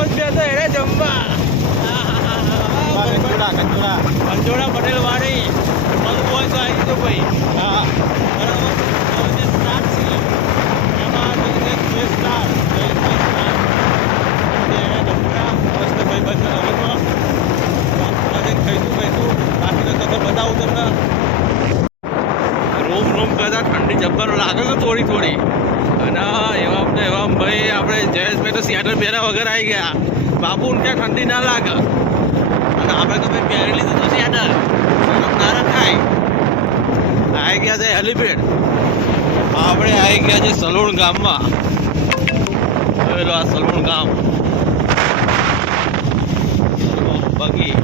સરપંચ બેસે એને જમવા કંજોડા પટેલ વાળી મળવું હોય તો આવી તો ભાઈ. હા બરાબર. હવે જે સ્ટાર છે એમાં જે સ્ટાર મસ્ત ભાઈ બંધ ખાઈશું બાકી તો બતાવું તમને. રૂમ કરતા ઠંડી જબ્બર લાગે છે થોડી થોડી. અને એવા ભાઈ આપણે જયેશભાઈ તો સ્વેટર પહેર્યા વગર આવી ગયા. બાપુ ત્યાં ઠંડી ના લાગે અને આપણે તો ભાઈ પહેરી લીધું તો સ્વેટર ના થાય. આવી ગયા છે હેલીપેડ. આપણે આવી ગયા છે સલૂણ ગામમાં. પેલો આ સલૂણ ગામ બગી.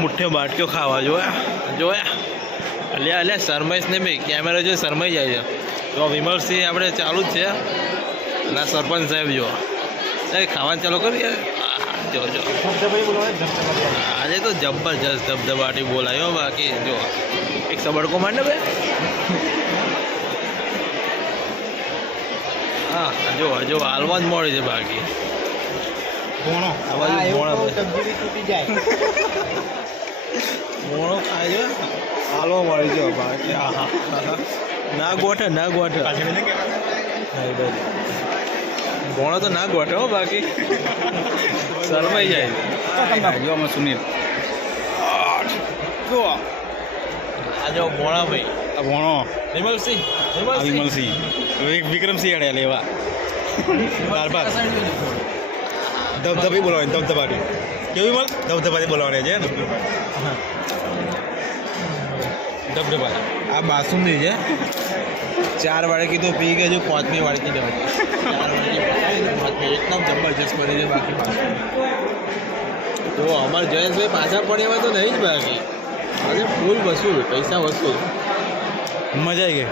મુઠ્ઠે બાટકીઓ ખાવા જોયા અલ્યા શરમાઈશ ને ભાઈ. કેમેરા જો શરમાઈ જાય છે. તો વિમલસિંહ આપણે ચાલુ જ છે અને સરપંચ સાહેબ જો ખાવાનું ચાલુ કરીએ. જો આજે તો જબરજસ્ત ધબધબાટી બોલાયો. બાકી જો એક સબડકો માંડે ભાઈ. હા જો હાલવા જ મળે છે. બાકી મોણો ખાય છે હાલવા મળે છે. બાકી ના ગોઠે ભોણો તો ના ગોઠે હો. બાકી શરમાઈ જાય. સુનિલ આ જો ભોણા ભાઈ. આ ભોણો વિમલસિંહ વિક્રમસિંહ અડે લેવા ધબધબી બોલાવાની. ધબધબાટી કેવી મળ ધબધબાટી બોલાવાની છે ને. ધબધબાટી આ બાસુંદી છે. 4 વાડકી તો પી ગયો. 5મી વાડકી જવા 4 એકદમ જબરજસ્ત બની છે. બાકી તો અમારે જયેશભાઈ પાછા પણ એવા તો નહીં જ. બાકી આજે ફૂલ વસૂલ પૈસા વસૂલ મજા આવી ગઈ.